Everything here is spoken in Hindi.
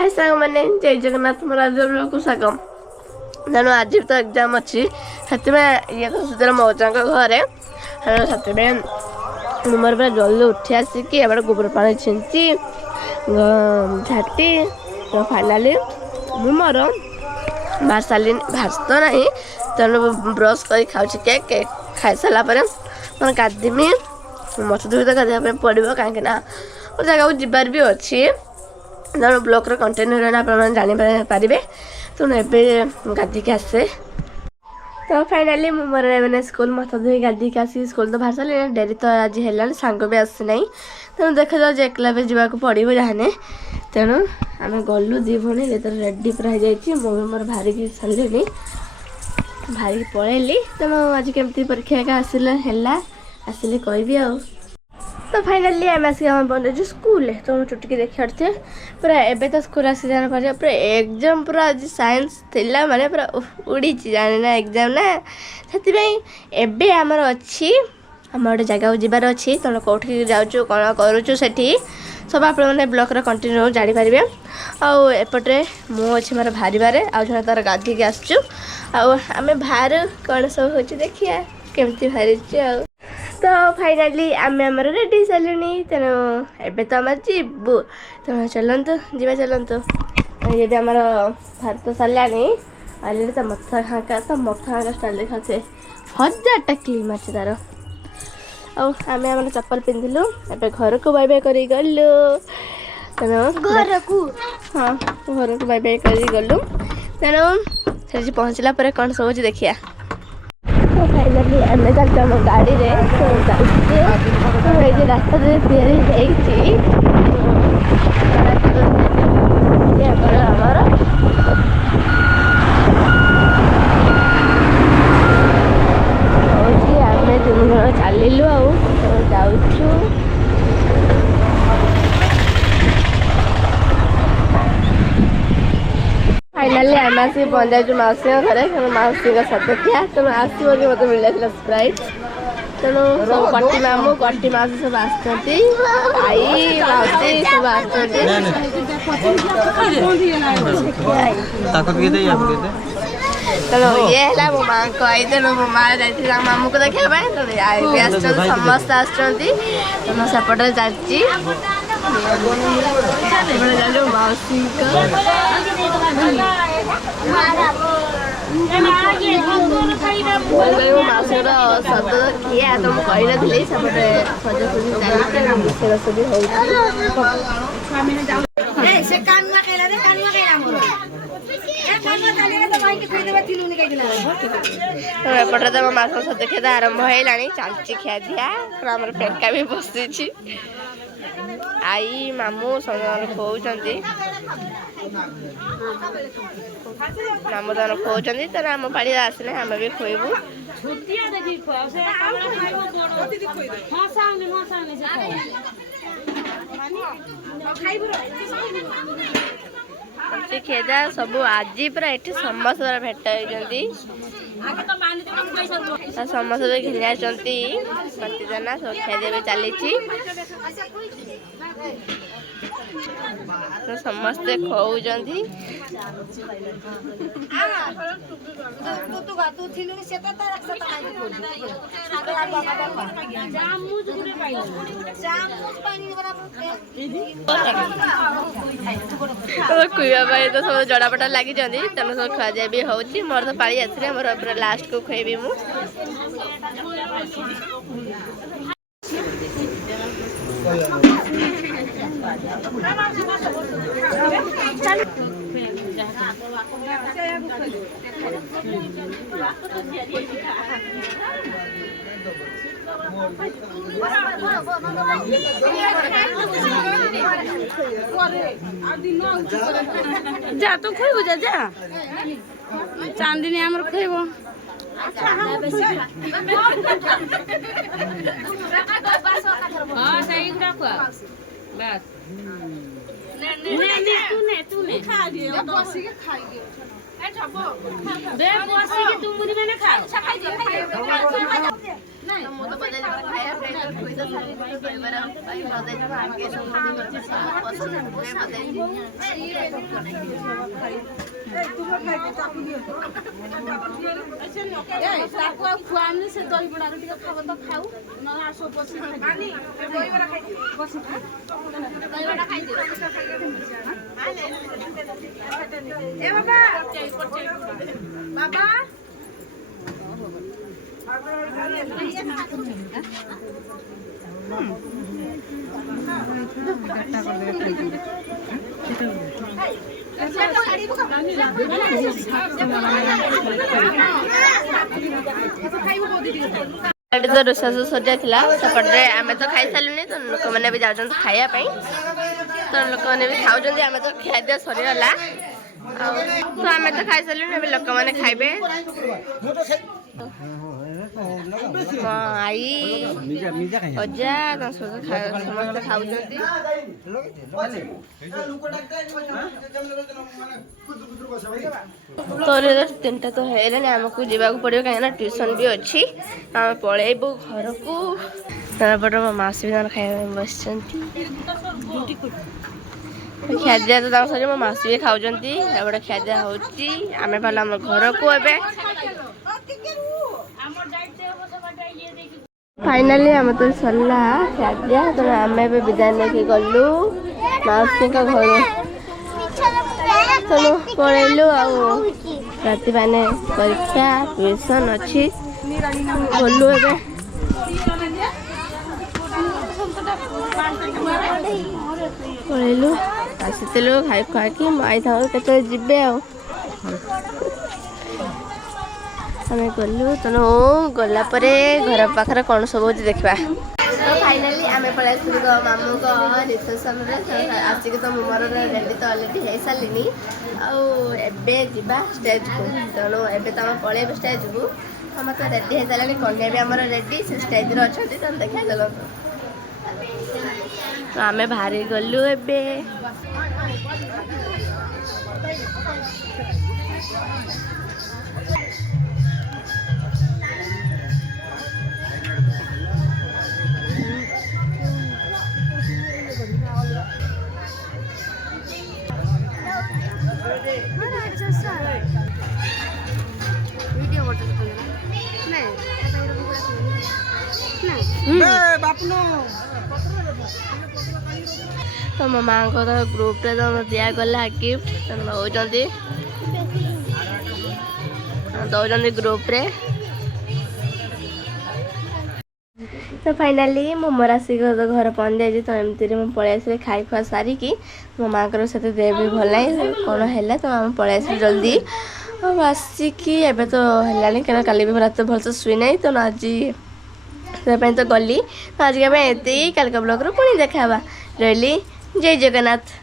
हाय सांग मैंने जय जगन्नाथ मोर आज को स्वागत तेणु आज तो एग्जाम अच्छी से ये तो सुधर मौजा घरे से मोर पूरा जल्दी उठी आसिक एबार गोबर पानी छिंची झाटी तो फाइनाली मोर बाहर सारे भाज तो ना तेणु ब्रश कर खाऊँ केक खाई सारापर मैं गाधीमी मत धोई तो गाधा पड़ो कहीं जगह जबार भी अच्छी तेणु ब्लॉगर कंटेन्यू रहना आप जापारे तेणु एवं गाधिक आसे तो फाइनाली मैंने स्कूल मत धोई गाधिक आसी स्कूल तो बाहर सारे डेरी तो आज है सांग भी आसी ना तेणु देखा जाओ एकला भी जावाक पड़ो जहाँ तेणु आम गलु दी भणी रेडी पूरा हो मोर बाहरिकी सारे बाहरिकी पलैली तेणु आज केमती परीक्षा का आसिले कहबी आ तो फाइनाली आम आसिक बन स्कूल तो चुटिकी देखी पूरा एवं तो स्कूल आसी जाना पारे पूरा एग्जाम पूरा आज साइंस थिला माने पूरा उड़ी जाने ना एग्जाम ना से आमर अच्छी आम गोटे जगह जबार अच्छी तेणु कौटी जाऊँ कौन करुचु से सब आप ब्लॉगर कंटिन्यू जापारे आउपटे मु अच्छी मोर बाहर आउ जन तार गाधिक आसचु आम बाहर कौन सब हो देखिए केमती बाहर तो फाइनाली आम आमर रेडी सारे तेणु एबे तो आम जीवु तेणु चलतु जा चलतु ये भी आमर भारत सारे आगे तो मथा खाँका स्टाइल देखा 1000टा क्लिम अच्छे तार आम आम चप्पल पिंधिलु एबे घर को बाय बाय कर गलु तेणु घर को हाँ घर को बाय बाय कर गलु तेणु से पहुँचला कौन सब देखिया तो फाइनाली आम चलते गाड़ी में तो रास्ता चलू जाऊँ फाइनाली आम आसी पहुँचाई मौसी घरे मौसी सदस्या तेणु आसो कि मतलब मिल जाता स्प्राइट तेणु सब कटी मामू कटी मौसी सब आई मौसी सब तेणु ये है मो माँ को आई तेणु मो माँ जाती मामू को देखा समस्त आसपटे चलती मौसी मौसी शब्द किए तो मुझे कही नी सेपटे सजासजी एपटे तो मास देखा आरंभ है चलती खिया दिया आम फेंका भी बसी आई मामू सब खोचती मामू तक खोचती तेना आम पाड़ी आसने आम भी खोबू खेदा सब आज पूरा ये समस्त भेट होती समस्त घिना प्रतिजना सब खाद्य चली तो समस्ते खाऊँगी खुआ तो सब जड़ापटा लगी तेणु सब खुआ जाए भी हूँ मोर तो पाली आसने मोर पूरा लास्ट को खुएबी मु जा तो खुब जा चांदनी आमर खुब हाँ सही खुआ बस तूने खा दियो बसी के खाई दियो दे बसी के तुम मुझे मैंने खा नहीं मो तो बजा खुआने से दही बड़ा खाव तो खाऊ ना आसो बस बाबा तो रोषा सजा था सेपटे आम तो खाई सारे तो लोक मैंने भी जाऊँ खायापी तो लोक मैंने भी खाऊँ आम तो खाद्य सरीगला तो आम तो खाई सारे लोक मैंने खाइबे आई अजा समस्त खाऊ तो 3टा तो है आमको जावाक पड़ो कहीं ट्यूशन भी अच्छी आम पलैबू घर को तापटे मो मासी भी खाया बस खाद्य तो सर मो मासी भी खाऊँ खाद्य होमें भला आम घर को फाइनाली आम तो सरला खाद्य तो आम विदाय नहीं गलु मौसी घर तो पलैलु राति मैंने परीक्षा ट्यूशन अच्छी गलु पलैलु आसलु खाई खुआकी आई था के जीवे आम गलु तेणु गलापर घर पाखे कौन सब देखा तो फाइनाली आम पलि मामू को रिसेप्शन आसिक तो मोर रेडी तो अलरेडी हो सारे आबे स्टेज को तेणु एवं तो आम पलैबे स्टेज को आम तो रेडी हो सारे कन्या भी आम रेडी से स्टेज अच्छा तो देखा चलो तो आम बाहरी गलु एबे तो मो माँ को तो ग्रुप रे तो दिगला गिफ्ट दौरान ग्रुप रे तो फाइनाली मो मोर आसिक तो घर पहुँच जाए तो एमती मुझे पलि आस खाई खुआ सारिकी मो माँ को दे भी भल ना कौन है तो आम पलि आस जल्दी अब आसिकी एबे तो है क्या काली भी रात भलसे शुई ना तो आज तो गली तो आज ये कालिका ब्लॉग पुणी देखा रही जय जगन्नाथ।